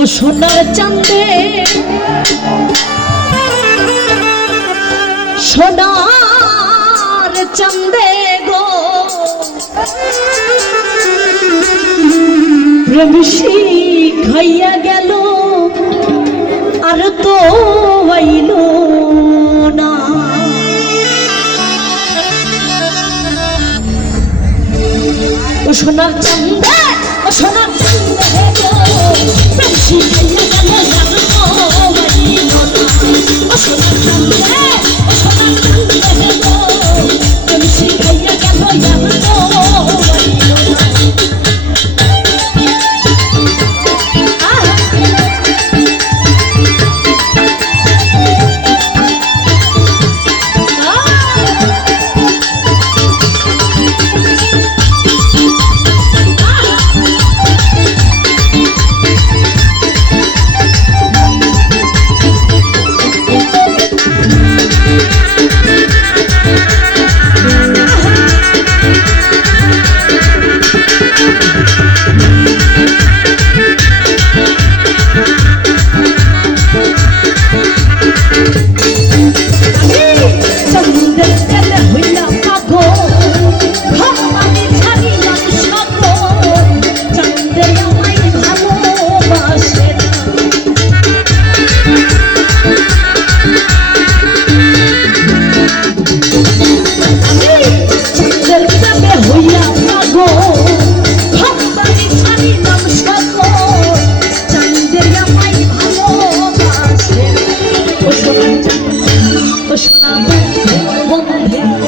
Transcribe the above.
ও সোনার চান্দে সোনার চান্দে গো। প্রেমসি খাইয়া গেল, আর তো হইল না। ও সোনার চান্দে ও সোনার খাইয়া Hãy subscribe không bỏ lỡ